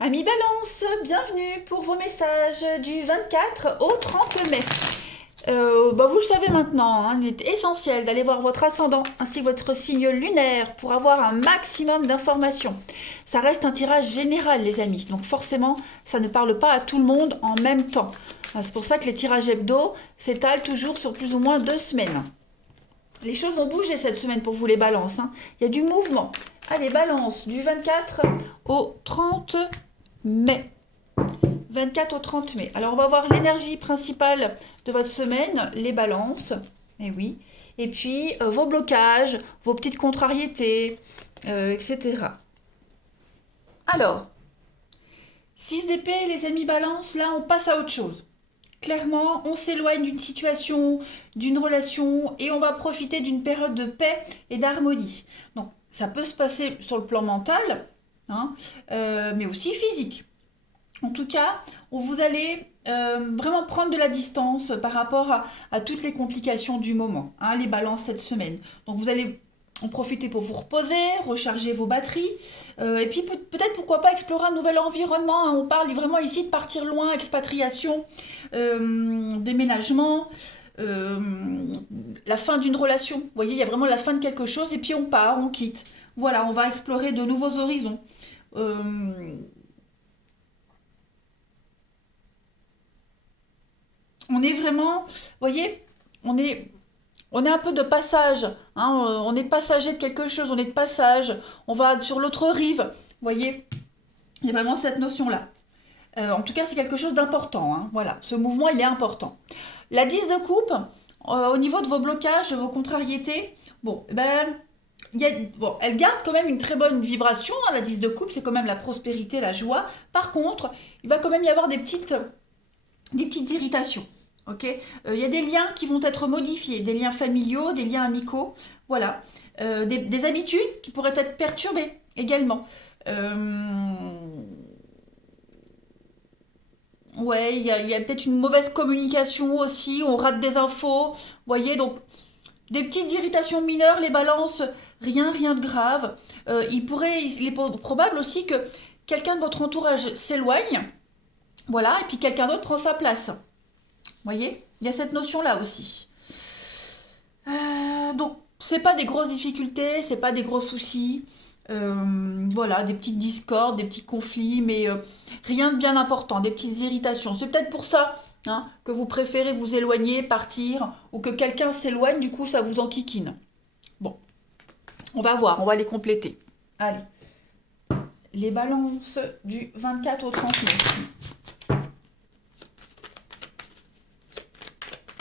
Amis Balance, bienvenue pour vos messages du 24 au 30 mai. Vous le savez maintenant, hein, il est essentiel d'aller voir votre ascendant ainsi que votre signe lunaire pour avoir un maximum d'informations. Ça reste un tirage général, les amis, donc forcément, ça ne parle pas à tout le monde en même temps. C'est pour ça que les tirages hebdo s'étalent toujours sur plus ou moins 2 semaines. Les choses vont bouger cette semaine pour vous les balances, hein. Il y a du mouvement. Allez, balance du 24 au 30 mai. 24 au 30 mai. Alors, on va voir l'énergie principale de votre semaine, les balances. Et oui. Et puis, vos blocages, vos petites contrariétés, etc. Alors, 6 d'épée, les amis balance, là, on passe à autre chose. Clairement, on s'éloigne d'une situation, d'une relation, et on va profiter d'une période de paix et d'harmonie. Donc, ça peut se passer sur le plan mental, hein, mais aussi physique. En tout cas, vous allez vraiment prendre de la distance par rapport à toutes les complications du moment, hein, les balances cette semaine. Donc vous allez en profiter pour vous reposer, recharger vos batteries, et puis peut-être pourquoi pas explorer un nouvel environnement, hein. On parle vraiment ici de partir loin, expatriation, déménagement, euh, la fin d'une relation. Vous voyez, il y a vraiment la fin de quelque chose, et puis on part, on quitte. Voilà, on va explorer de nouveaux horizons. Euh, on est vraiment, vous voyez, on est, on est un peu de passage, hein, on est passager de quelque chose, on est de passage, on va sur l'autre rive, vous voyez, il y a vraiment cette notion-là. En tout cas, c'est quelque chose d'important, hein, voilà, ce mouvement, il est important. La 10 de coupe, au niveau de vos blocages, de vos contrariétés, bon, bon, elle garde quand même une très bonne vibration, hein, la 10 de coupe, c'est quand même la prospérité, la joie. Par contre, il va quand même y avoir des petites irritations. Ok, il y a des liens qui vont être modifiés, des liens familiaux, des liens amicaux, voilà. Des habitudes qui pourraient être perturbées également. Ouais, il y a peut-être une mauvaise communication aussi, on rate des infos, vous voyez, donc des petites irritations mineures, les balances, rien de grave. Il est probable aussi que quelqu'un de votre entourage s'éloigne, voilà, et puis quelqu'un d'autre prend sa place. Voyez, il y a cette notion-là aussi. Donc, c'est pas des grosses difficultés, c'est pas des gros soucis. Voilà, des petites discordes, des petits conflits, mais rien de bien important, des petites irritations. C'est peut-être pour ça, hein, que vous préférez vous éloigner, partir, ou que quelqu'un s'éloigne, du coup ça vous enquiquine. Bon, on va voir, on va les compléter. Allez, les balances du 24 au 30 mai.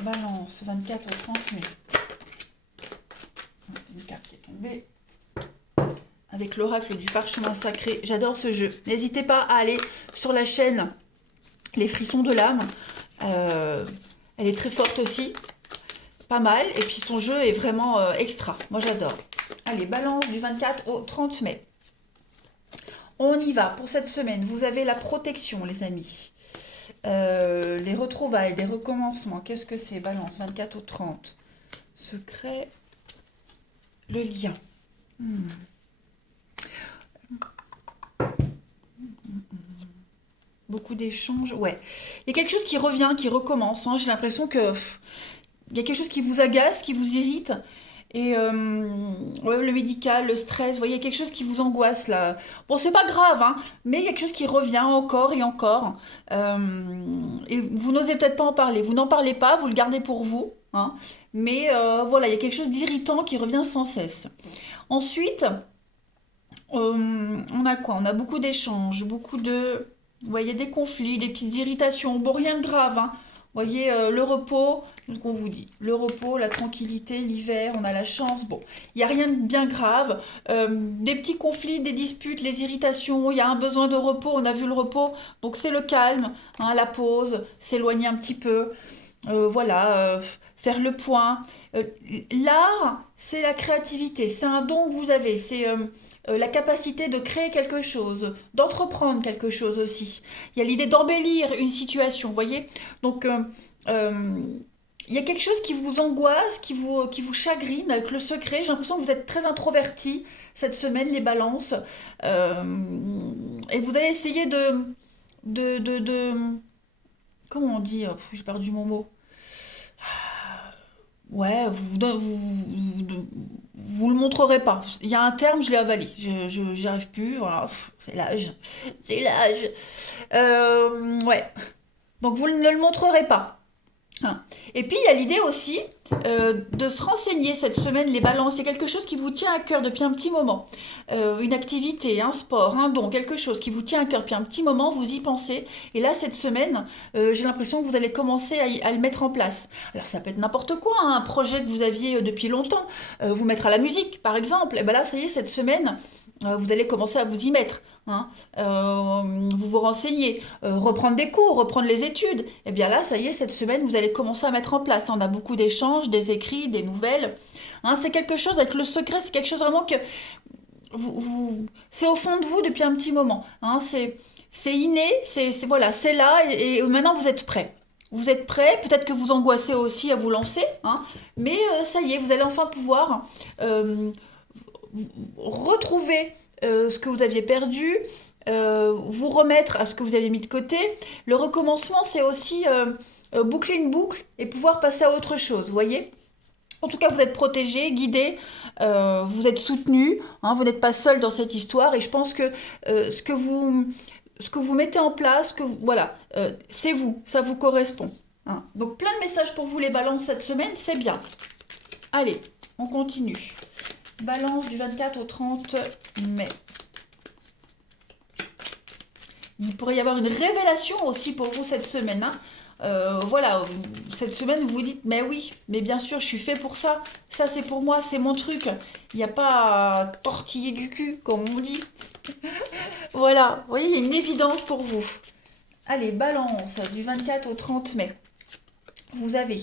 Balance 24 au 30 mai. Une carte qui est tombée. Avec l'oracle du parchemin sacré. J'adore ce jeu. N'hésitez pas à aller sur la chaîne Les Frissons de l'âme. Euh, Elle est très forte aussi. Pas mal. Et puis son jeu est vraiment extra. Moi j'adore. Allez, balance du 24 au 30 mai. On y va pour cette semaine. Vous avez la protection, les amis. Les retrouvailles, des recommencements. Qu'est-ce que c'est? Balance 24 au 30. Secret. Le lien. Beaucoup d'échanges, ouais. Il y a quelque chose qui revient, qui recommence, hein. J'ai l'impression que il y a quelque chose qui vous agace, qui vous irrite. Et ouais, le médical, le stress, vous voyez, il y a quelque chose qui vous angoisse là. Bon, c'est pas grave, hein, mais il y a quelque chose qui revient encore et encore. Euh, et vous n'osez peut-être pas en parler. Vous n'en parlez pas, vous le gardez pour vous, hein. Mais voilà, il y a quelque chose d'irritant qui revient sans cesse. Ensuite, on a quoi? On a beaucoup d'échanges, beaucoup de... Vous voyez, des conflits, des petites irritations. Bon, rien de grave, hein. Vous voyez, le repos, donc on vous dit, le repos, la tranquillité, l'hiver, on a la chance. Bon, il n'y a rien de bien grave. Des petits conflits, des disputes, les irritations, il y a un besoin de repos, on a vu le repos. Donc c'est le calme, hein, la pause, s'éloigner un petit peu. Voilà, faire le point. Euh, L'art, c'est la créativité, c'est un don que vous avez, c'est la capacité de créer quelque chose, d'entreprendre quelque chose aussi. Il y a l'idée d'embellir une situation, vous voyez. Donc, euh, il y a quelque chose qui vous angoisse, qui vous chagrine avec le secret. J'ai l'impression que vous êtes très introverti cette semaine, les balances. Euh, et vous allez essayer de... Comment on dit? J'ai perdu mon mot. Ouais, vous le montrerez pas. Il y a un terme, je l'ai avalé. J'y arrive plus. Voilà, c'est l'âge. C'est l'âge. Ouais. Donc vous ne le montrerez pas. Hein. Et puis il y a l'idée aussi de se renseigner cette semaine, les balances. C'est quelque chose qui vous tient à cœur depuis un petit moment. Une activité, un sport, un don, quelque chose qui vous tient à cœur depuis un petit moment, vous y pensez. Et là, cette semaine, j'ai l'impression que vous allez commencer à le mettre en place. Alors ça peut être n'importe quoi, hein, un projet que vous aviez depuis longtemps. Vous mettre à la musique, par exemple. Et ben là, ça y est, cette semaine, vous allez commencer à vous y mettre. Hein. Vous vous renseignez, reprendre des cours, reprendre les études. Et bien là, ça y est, cette semaine, vous allez commencer à mettre en place. On a beaucoup d'échanges, des écrits, des nouvelles. Hein, c'est quelque chose avec le secret, c'est quelque chose vraiment que c'est au fond de vous depuis un petit moment. Hein, c'est inné, voilà, c'est là et maintenant vous êtes prêt. Vous êtes prêt, peut-être que vous angoissez aussi à vous lancer, hein, mais ça y est, vous allez enfin pouvoir euh, retrouver ce que vous aviez perdu, vous remettre à ce que vous avez mis de côté. Le recommencement, c'est aussi boucler une boucle et pouvoir passer à autre chose, vous voyez. En tout cas, vous êtes protégé, guidé, vous êtes soutenu, hein, vous n'êtes pas seul dans cette histoire et je pense que ce que vous mettez en place, voilà, c'est vous, ça vous correspond. Hein. Donc plein de messages pour vous les balances cette semaine, c'est bien. Allez, on continue. Balance du 24 au 30 mai. Il pourrait y avoir une révélation aussi pour vous cette semaine. Hein. Voilà, cette semaine vous vous dites, mais oui, mais bien sûr, je suis fait pour ça. Ça, c'est pour moi, c'est mon truc. Il n'y a pas à tortiller du cul, comme on dit. Voilà, vous voyez, il y a une évidence pour vous. Allez, balance du 24 au 30 mai. Vous avez,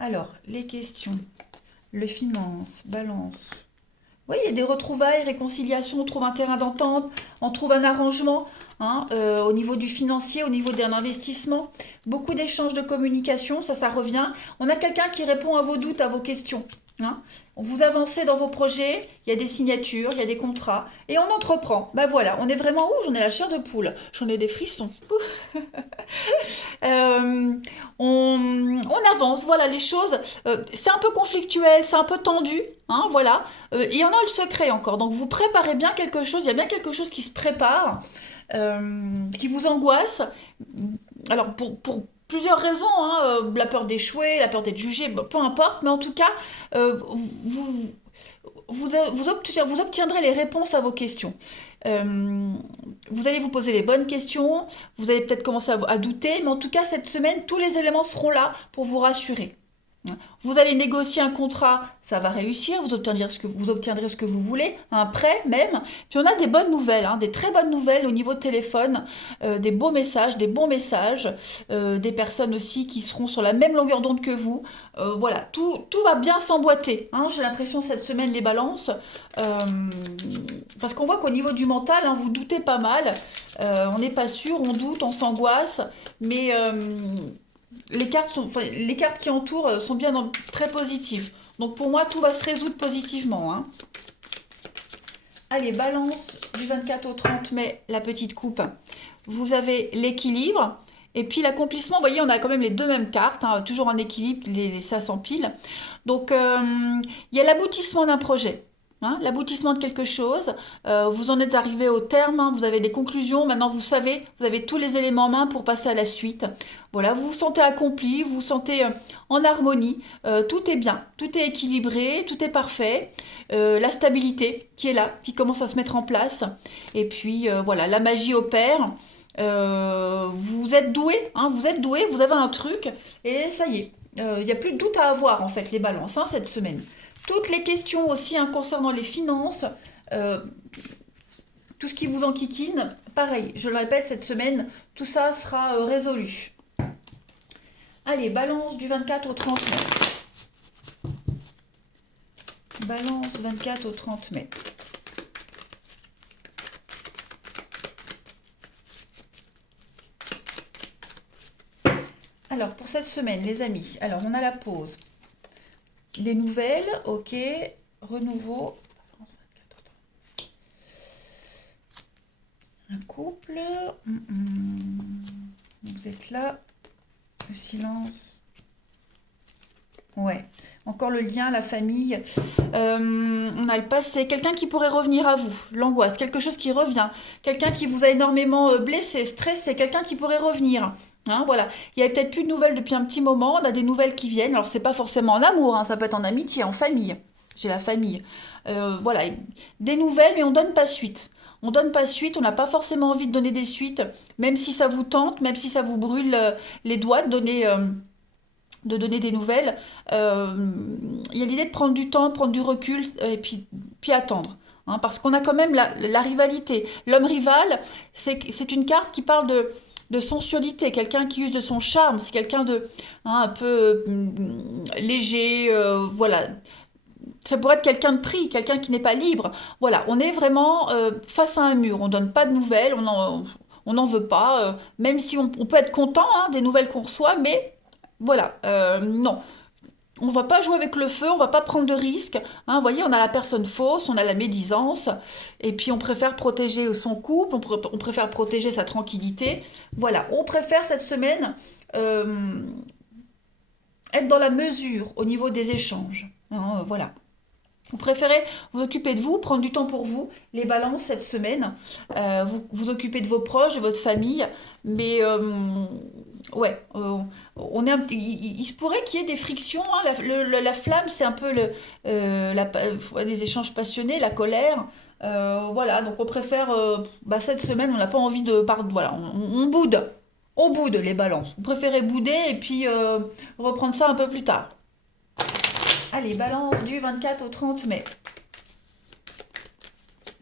alors, les questions, le finance, balance. Oui, il y a des retrouvailles, réconciliation, on trouve un terrain d'entente, on trouve un arrangement hein, au niveau du financier, au niveau d'un investissement. Beaucoup d'échanges de communication, ça revient. On a quelqu'un qui répond à vos doutes, à vos questions. Hein. Vous avancez dans vos projets, il y a des signatures, il y a des contrats, et on entreprend. Ben voilà, on est vraiment où? J'en ai la chair de poule, j'en ai des frissons. Euh, on avance, voilà les choses. C'est un peu conflictuel, c'est un peu tendu, hein, voilà. Il y en a le secret encore, donc vous préparez bien quelque chose, il y a bien quelque chose qui se prépare, qui vous angoisse. Alors pour plusieurs raisons, hein, la peur d'échouer, la peur d'être jugé, peu importe, mais en tout cas, vous, vous obtiendrez les réponses à vos questions. Euh, vous allez vous poser les bonnes questions, vous allez peut-être commencer à douter, mais en tout cas, cette semaine, tous les éléments seront là pour vous rassurer. Vous allez négocier un contrat, ça va réussir, vous obtiendrez ce que vous voulez, un prêt même. Puis on a des bonnes nouvelles, hein, des très bonnes nouvelles au niveau de téléphone, des beaux messages, des bons messages, des personnes aussi qui seront sur la même longueur d'onde que vous. Voilà, tout va bien s'emboîter. Hein, j'ai l'impression cette semaine les balances, euh, parce qu'on voit qu'au niveau du mental, hein, vous doutez pas mal. On n'est pas sûr, on doute, on s'angoisse, mais les cartes qui entourent sont bien très positives. Donc pour moi, tout va se résoudre positivement. Hein. Allez, balance du 24 au 30 mai, la petite coupe. Vous avez l'équilibre. Et puis l'accomplissement, vous voyez, on a quand même les deux mêmes cartes, hein, toujours en équilibre, ça s'empile. Donc il y a l'aboutissement d'un projet. Hein, l'aboutissement de quelque chose, vous en êtes arrivé au terme, hein, vous avez des conclusions, maintenant vous savez, vous avez tous les éléments en main pour passer à la suite. Voilà, vous vous sentez accompli, vous vous sentez en harmonie, tout est bien, tout est équilibré, tout est parfait. La stabilité qui est là, qui commence à se mettre en place. Et puis voilà, la magie opère. Vous êtes doué, hein, vous êtes doué, vous avez un truc, et ça y est. Il n'y a plus de doute à avoir en fait, les balances, hein, cette semaine. Toutes les questions aussi hein, concernant les finances, euh, tout ce qui vous enquiquine, pareil, je le répète, cette semaine, tout ça sera résolu. Allez, balance du 24 au 30 mai. Balance 24 au 30 mai. Alors, pour cette semaine, les amis, alors on a la pause. Des nouvelles, ok. Renouveau. Un couple. Vous êtes là. Le silence. Ouais, encore le lien, la famille. On a le passé, quelqu'un qui pourrait revenir à vous, l'angoisse, quelque chose qui revient, quelqu'un qui vous a énormément blessé, stressé, quelqu'un qui pourrait revenir. Hein, voilà, il y a peut-être plus de nouvelles depuis un petit moment, on a des nouvelles qui viennent. Alors c'est pas forcément en amour, hein, ça peut être en amitié, en famille. J'ai la famille. Voilà, des nouvelles, mais on donne pas suite. On donne pas suite, on n'a pas forcément envie de donner des suites, même si ça vous tente, même si ça vous brûle les doigts de donner des nouvelles. Il y a l'idée de prendre du temps, prendre du recul et puis attendre. Hein, parce qu'on a quand même la rivalité. L'homme rival, c'est une carte qui parle de sensualité, quelqu'un qui use de son charme, c'est quelqu'un de un peu léger, voilà. Ça pourrait être quelqu'un de pris, quelqu'un qui n'est pas libre. Voilà, on est vraiment face à un mur, on donne pas de nouvelles, on n'en veut pas, même si on peut être content hein, des nouvelles qu'on reçoit, mais voilà, non. On va pas jouer avec le feu, on va pas prendre de risques. Hein, vous voyez, on a la personne fausse, on a la médisance, et puis on préfère protéger son couple, on préfère protéger sa tranquillité. Voilà, on préfère cette semaine être dans la mesure au niveau des échanges. Hein, voilà. Vous préférez vous occuper de vous, prendre du temps pour vous, les balances cette semaine, vous occuper de vos proches, de votre famille, mais ouais, on est il se pourrait qu'il y ait des frictions, hein, la flamme c'est un peu des échanges passionnés, la colère, voilà, donc on préfère, cette semaine on n'a pas envie voilà, on boude, on boude les balances, vous préférez bouder et puis reprendre ça un peu plus tard. Allez, balance du 24 au 30 mai.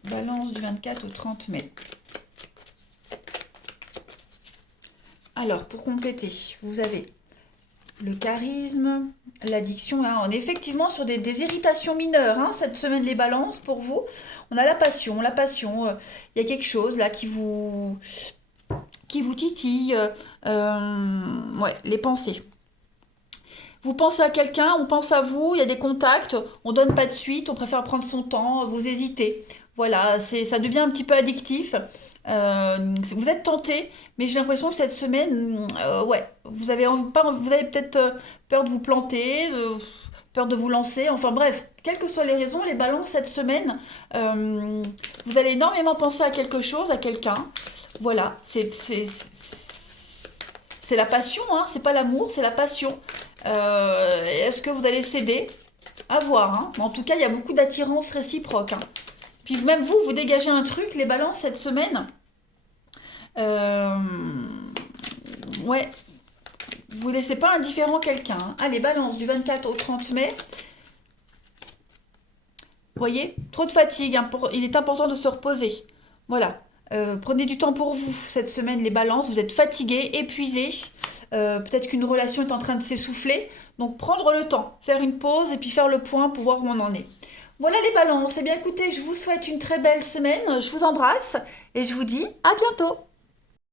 Balance du 24 au 30 mai. Alors, pour compléter, vous avez le charisme, l'addiction. Hein, on est effectivement sur des irritations mineures. Hein, cette semaine, les balances, pour vous. On a la passion. Il y a quelque chose là qui vous titille. Ouais, les pensées. Vous pensez à quelqu'un, on pense à vous, il y a des contacts, on donne pas de suite, on préfère prendre son temps, vous hésitez. Voilà, ça devient un petit peu addictif. Vous êtes tenté, mais j'ai l'impression que cette semaine, ouais, vous avez peut-être peur de vous planter, peur de vous lancer. Enfin bref, quelles que soient les raisons, les balances cette semaine, vous allez énormément penser à quelque chose, à quelqu'un. Voilà, c'est la passion, hein, c'est pas l'amour, c'est la passion. Est-ce que vous allez céder? À voir, hein. Mais en tout cas, il y a beaucoup d'attirance réciproque. Hein. Puis même vous dégagez un truc, les balances cette semaine. Ouais, vous laissez pas indifférent quelqu'un. Hein. Allez, balance du 24 au 30 mai. Vous voyez, trop de fatigue, hein, il est important de se reposer. Voilà. Prenez du temps pour vous cette semaine, les balances. Vous êtes fatigués, épuisés. Peut-être qu'une relation est en train de s'essouffler. Donc prendre le temps, faire une pause et puis faire le point pour voir où on en est. Voilà les balances. Eh bien écoutez, je vous souhaite une très belle semaine. Je vous embrasse et je vous dis à bientôt.